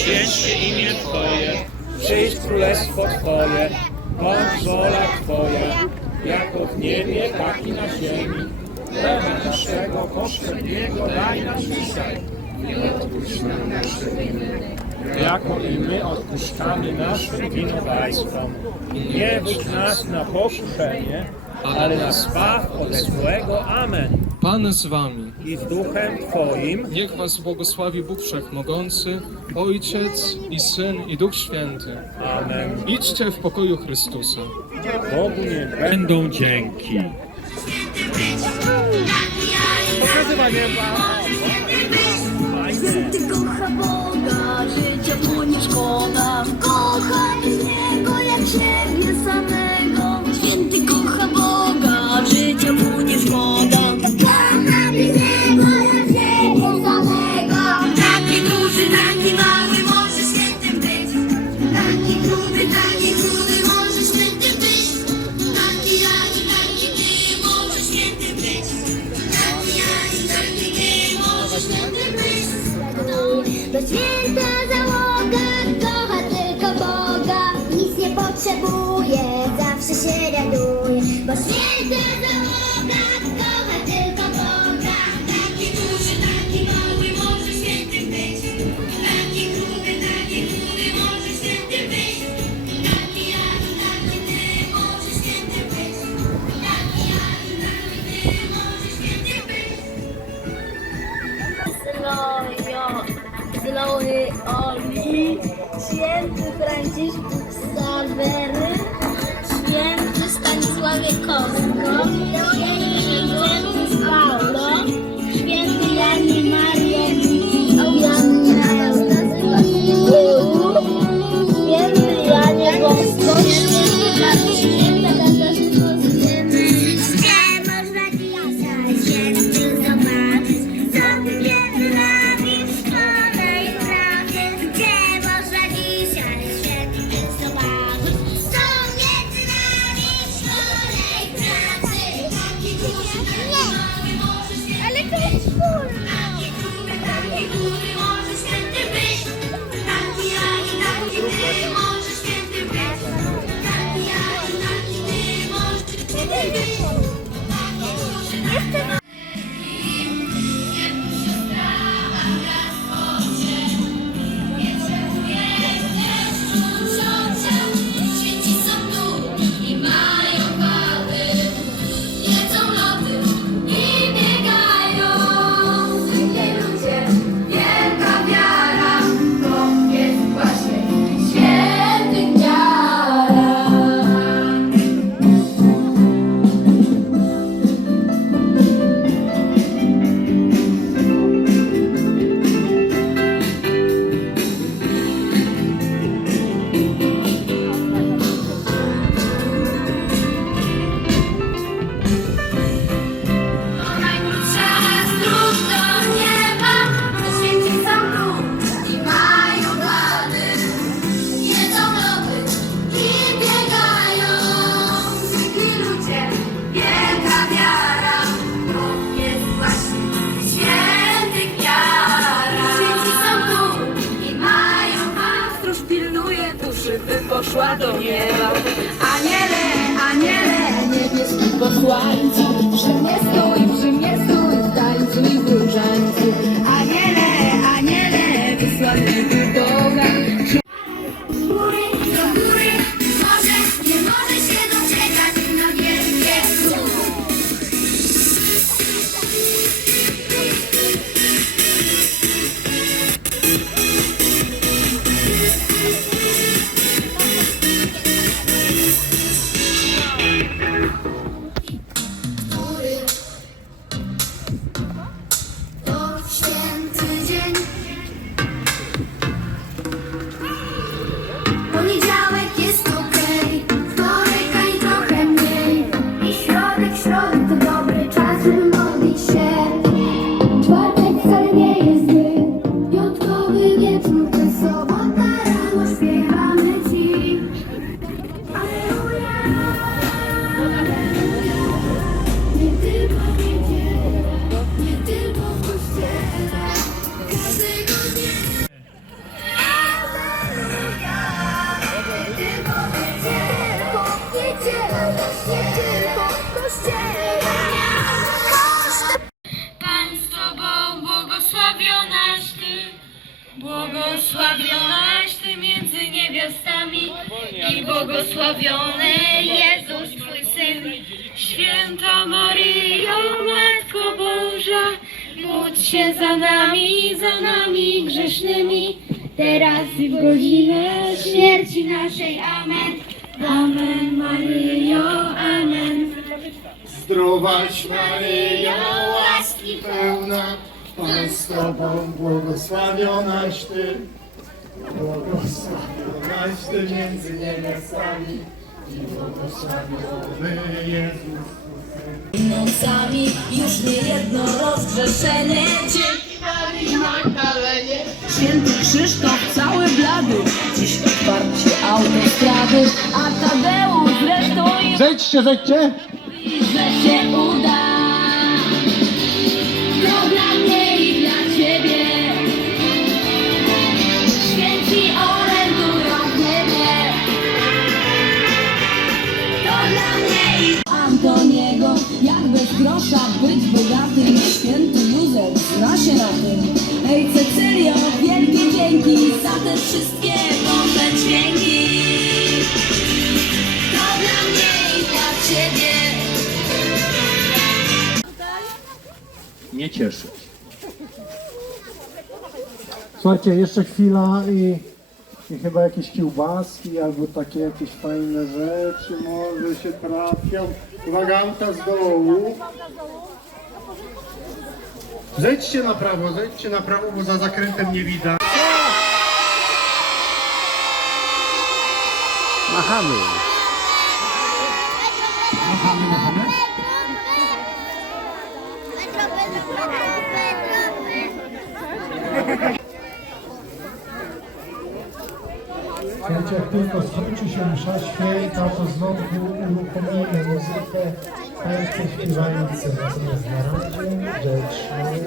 Święć imię Twoje, przyjdź królestwo Twoje, bądź wola Twoja, jako w niebie, tak i na ziemi. Chleba naszego poprzedniego daj nam dzisiaj i odpuść nam nasze winy, jako i my odpuszczamy naszym winowajcom. Nie wódź nas na pokuszenie, ale nas zbaw od złego. Amen. Pan z wami i z duchem Twoim. Niech Was błogosławi Bóg Wszechmogący, Ojciec i Syn i Duch Święty. Amen. Idźcie w pokoju Chrystusa. Bogu niech będą dzięki. Pokazywanie Fajne. Ty kocha Boga, życia mu nie szkoda. Święty Franciszku Ksawery, Święty Stanisławie Kozy. pilnuje duszy, by poszła do nieba. Aniele, aniele, niebieski posłańcu, przy mnie stój, przy mnie stój, tańcuj w różach. I błogosławiony Jezus Twój Syn. Święta Maryjo, Matko Boża, módl się za nami, za nami grzesznymi, teraz i w godzinę śmierci naszej. Amen. Amen, Maryjo, amen. Zdrowaś Maryjo, łaski pełna, Pan z Tobą, błogosławionaś Ty, błogosławionaś Ty między niewiastami i błogosławiony Jezus. nocami już niejedno rozgrzeszenie. Dzięki Marii Magdalenie. Święty Krzysztof cały blady. Dziś otwarcie autostrady. A Tadeusz zresztą i Zejdźcie, zejdźcie! że się uda cieszyć. Słuchajcie, jeszcze chwila i, i chyba jakieś kiełbaski albo takie jakieś fajne rzeczy może się trafią. Uwaga, auta z dołu. Zejdźcie na prawo, zejdźcie na prawo, bo za zakrętem nie widać. Machamy. Machamy, Słuchajcie, jak tylko skończy się msza święta, to znowu uruchomimy muzykę Państwo śpiewający natomiast na razie grzecznie.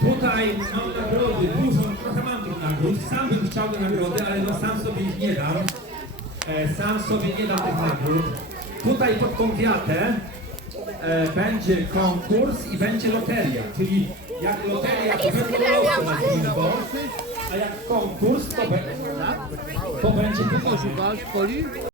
Tutaj mam nagrody, dużo, trochę mam tych nagród. Sam bym chciał te nagrody, ale no sam sobie ich nie dam. E, sam sobie nie dam tych nagród. Tutaj pod tą wiatę e, będzie konkurs i będzie loteria. Czyli jak loteria to będą losy na a jak konkurs to, be, to będzie.